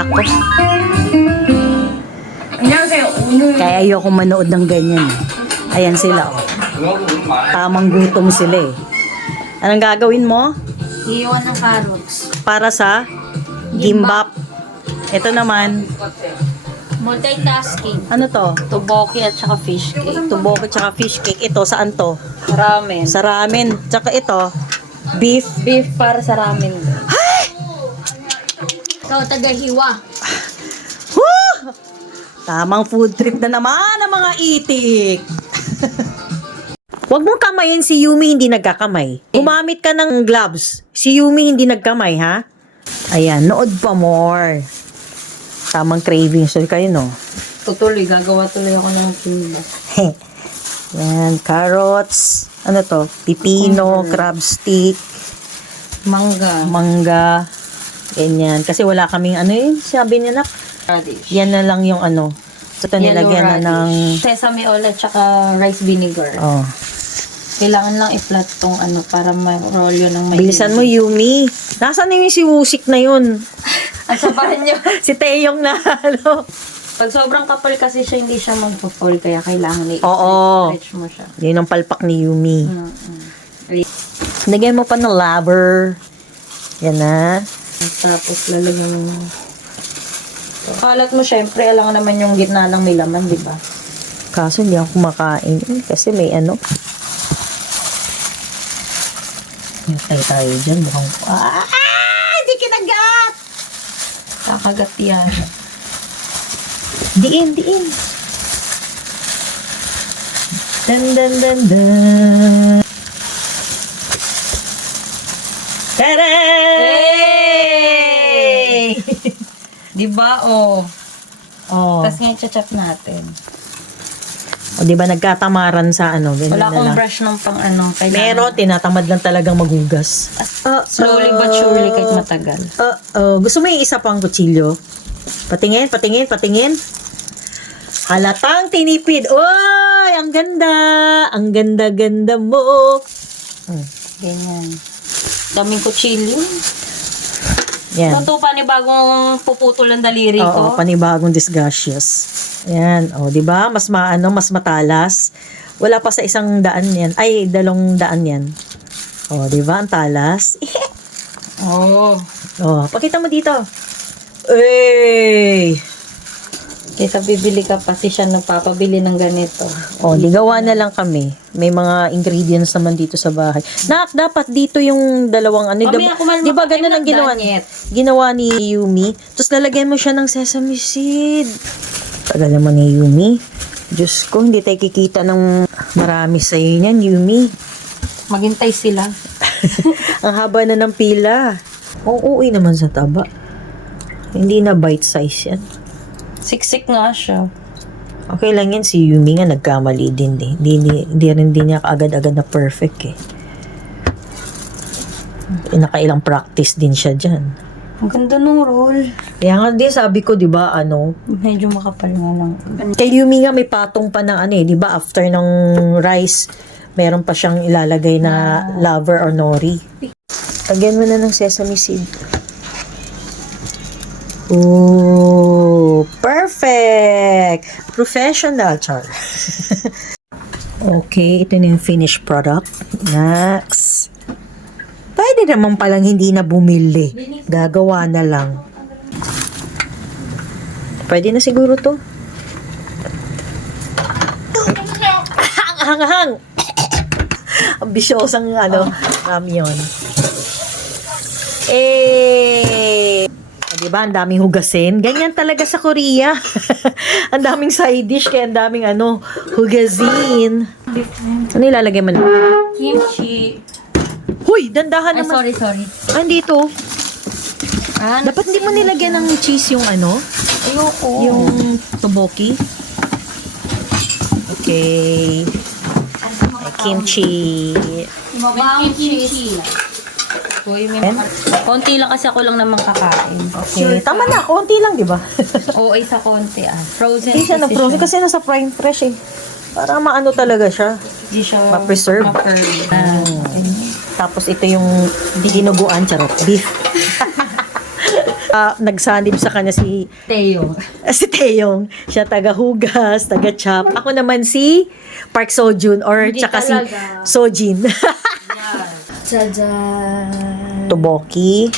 Nako. 안녕하세요. 오늘 Kaya ayoko manood ng ganyan. Ayan sila, oh. Tamang gutom sila eh. Anong gagawin mo? iiwan ng carrots. Para sa gimbap. Ito naman, Multitasking. ano to? Tteokbokki at saka fish cake. Tteokbokki tsaka fish cake. Ito, saan to? Ramen. Sa ramen. Tsaka ito, beef. Beef para sa ramen. Ikaw, taga-hiwa. Woo! Tamang food trip na naman ang mga itik. Huwag mong kamayin si Yumi, hindi nagkakamay. Gumamit ka ng gloves. Si Yumi hindi nagkamay, ha? Ayan, nood pa more. Tamang cravings kayo, no? Tutuloy, gagawa tuloy ako ng kimbap. Yan, carrots. Ano to? Pipino, crab stick, Mangga. mangga. Ganyan. Kasi wala kaming ano yun, sabi niya, nak. Radish. Yan na lang yung ano. So, ito nilagyan na ng... Sesame oil at saka rice vinegar. Oh. Kailangan lang i-flat tong ano para ma-roll yun ng may Bilisan mo, Yumi. Nasaan na yung si Wusik na yun? Ang sabahan nyo. Si Taeyong na, ano? Pag sobrang kapal kasi siya, hindi siya magpo-fall. Kaya kailangan Oo. i-stretch mo siya. Yun ang palpak ni Yumi. Mm-mm. Lagyan mo pa ng lover. Yan na. Tapos lalagyan mo. Kalat mo syempre, alam naman yung gitna lang may laman, di ba? Kaso hindi ako kumakain. Kasi may ano. Hintay tayo dyan. Mukhang... Hindi kinagat! Kakagat yan. Diin, diin. Dan, dan, dan, dan. Taray! Di ba? Oh. Oh. Tapos ngayon, chachap natin. O, di ba nagkatamaran sa ano? Ganyan Wala na akong lang. brush ng pang ano. Kailangan. Meron, tinatamad lang talagang magugas. Slowly but surely kahit matagal. Gusto mo yung isa pang kutsilyo? Patingin, patingin, patingin. Halatang tinipid. Uy, ang ganda. Ang ganda-ganda mo. Ganyan. Daming kutsilyo. Yan. Luto pa ni bagong puputol ang daliri Oo, ko. panibagong disgaseous. Yan. O, di ba? Mas maano, mas matalas. Wala pa sa 100 yan. Ay, 200 yan. O, di ba? Ang talas. Oo. O, pakita mo dito. Ey! Kita bibili ka pati siya nagpapabili ng ganito. O, di gawa na lang kami. May mga ingredients naman dito sa bahay. Nak, dapat dito yung dalawang ano. Mamaya kumain Di ba mo ganun ang ginawa? danyet. Ginawa ni Yumi. Tapos nalagyan mo siya ng sesame seed. Tagal naman ni Yumi. Diyos ko, hindi tayo kikita ng marami sa'yo niyan, Yumi. Maghintay sila. Ang haba na ng pila. Uuwi naman sa taba. Hindi na bite size yan. Siksik nga siya. Okay lang yan, si Yumi nga nagkamali din eh. Hindi rin din niya agad-agad na perfect eh. Nakailang practice din siya dyan. Ang ganda ng roll. Kaya nga din sabi ko, di ba, ano, Medyo makapal nga lang. kay Yumi nga may patong pa ng ano eh, di ba, after ng rice, meron pa siyang ilalagay na lover or nori. Lagyan mo na ng sesame seed. Ooh, perfect! Professional, char. Okay, ito na yung finished product. Next. Pwede naman palang hindi na bumili. Gagawa na lang. Pwede na siguro to. Hang-hang! Ambisyosang ano, ramyon. Diba, ang daming hugasin. Ganyan talaga sa Korea. Ang daming side dish, kaya ang daming ano, hugasin. Ano ilalagay mo na? Kimchi. Huy, dandahan Ay, naman. sorry. Ah, dito. Ah, Dapat hindi mo nilagyan ng cheese yung ano, ayoko. yung tteokbokki. Okay. Kimchi. Mabawang kimchi. Uy, may konti lang kasi ako lang naman kakain. Okay. Tama na, konti lang, di ba? Oo, isa konti ah. Frozen. Hindi siya na-frozen kasi nasa prime fresh eh. Para maano talaga siya. Hindi siya Ma-preserve. ma-preserve. Tapos ito yung dinuguan, charot, beef. Nagsanib sa kanya si Teo. si Taeyong. Siya taga-hugas, taga-chop. Ako naman si Park Seo-joon or Hindi tsaka si talaga. Sojin. Tadaan! Tteokbokki,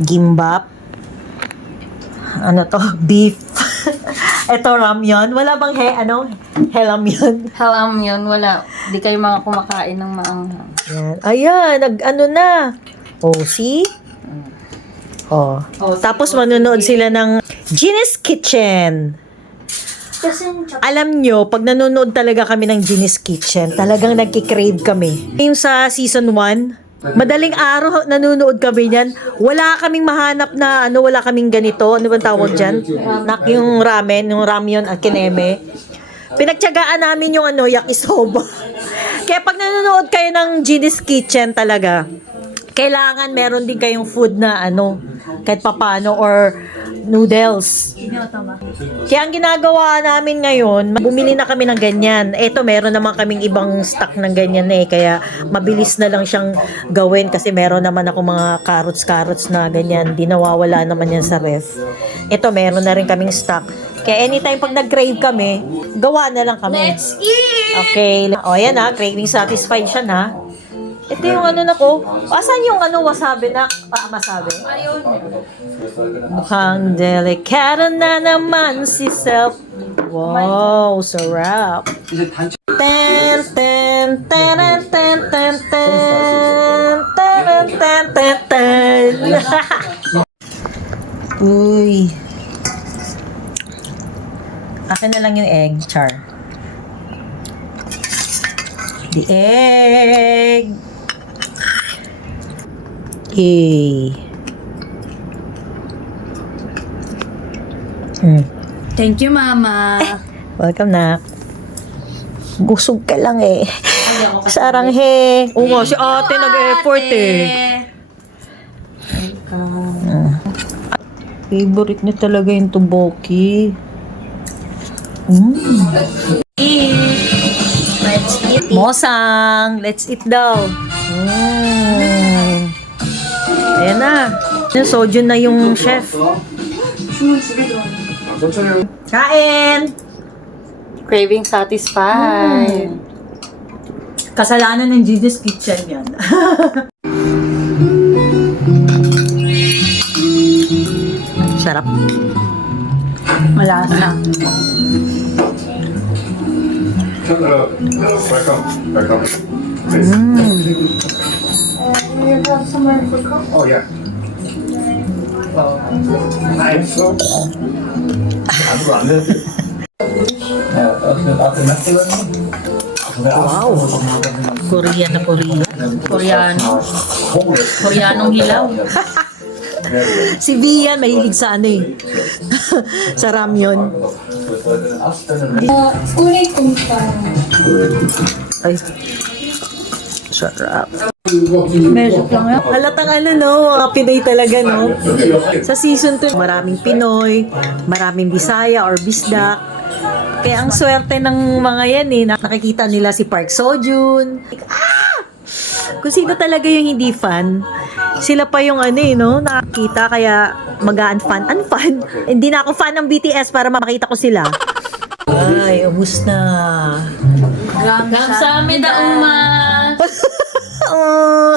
gimbap, ano to, beef. Ito ramyun. Wala bang helamyun? Halam yun, wala. Di kayo mga kumakain ng maanghang. Yan. Ayan, ano na. Oh, see? Oh. Tapos manonood sila ng Genius Kitchen. Alam nyo, pag nanonood talaga kami ng Genius Kitchen, talagang nagkikrave kami. Yung sa season 1, madaling araw nanonood kami niyan. Wala kaming mahanap na, wala kaming ganito. Ano bang tawag dyan? Yung ramen, yung ramyun at kineme. Pinagtyagaan namin yung yakisoba. Kaya pag nanonood kayo ng Genius Kitchen talaga, kailangan meron din kayong food na kahit papano or noodles. Kaya ang ginagawa namin ngayon, bumili na kami ng ganyan. Eto, meron naman kaming ibang stock ng ganyan kaya mabilis na lang siyang gawin kasi meron naman ako mga carrots na ganyan. Di nawawala naman yan sa ref. Ito, meron na rin kaming stock. Kaya anytime pag nag-crave kami, gawa na lang kami. Let's eat! Okay. O, yan craving satisfied siya na. Ito yung na ko. Asan yung wasabi na? Masabi? Ayun. Mukhang delikado na naman si Self. Wow, sarap. Ten, ten, ten, ten, ten, ten, ten, ten, ten, ten. Uy. Akin na lang yung egg, char. The egg. Yay. Thank you, Mama. Welcome na. Busog ka lang Sarang Oo nga, si ate nag-effort Favorite niya talaga yung tteokbokki. Let's eat. Mosang, let's eat daw. Ayan na. Sojun na yung chef. Kain! Craving satisfied. Kasalanan ng Genius Kitchen yan. Sarap. Malasa. Welcome. Please. You have somewhere for coffee? Oh, yeah. Nice. Wow. Korean na Korean. Koreano. Koreanong hilaw. Si Vian, mahilig sa sa ramyun. Ay. Sarap. Medyo lang yan. Halatang Pinoy talaga, Sa season 2, maraming Pinoy, maraming Bisaya or Bisdak. Kaya ang swerte ng mga yan nakikita nila si Park Seo-joon. Kung sino talaga yung hindi fan, sila pa yung nakakita kaya mag-unfan. Unfan? Hindi na ako fan ng BTS para makita ko sila. Ay, ubus na. Kamsahamnida, Uma. Oh.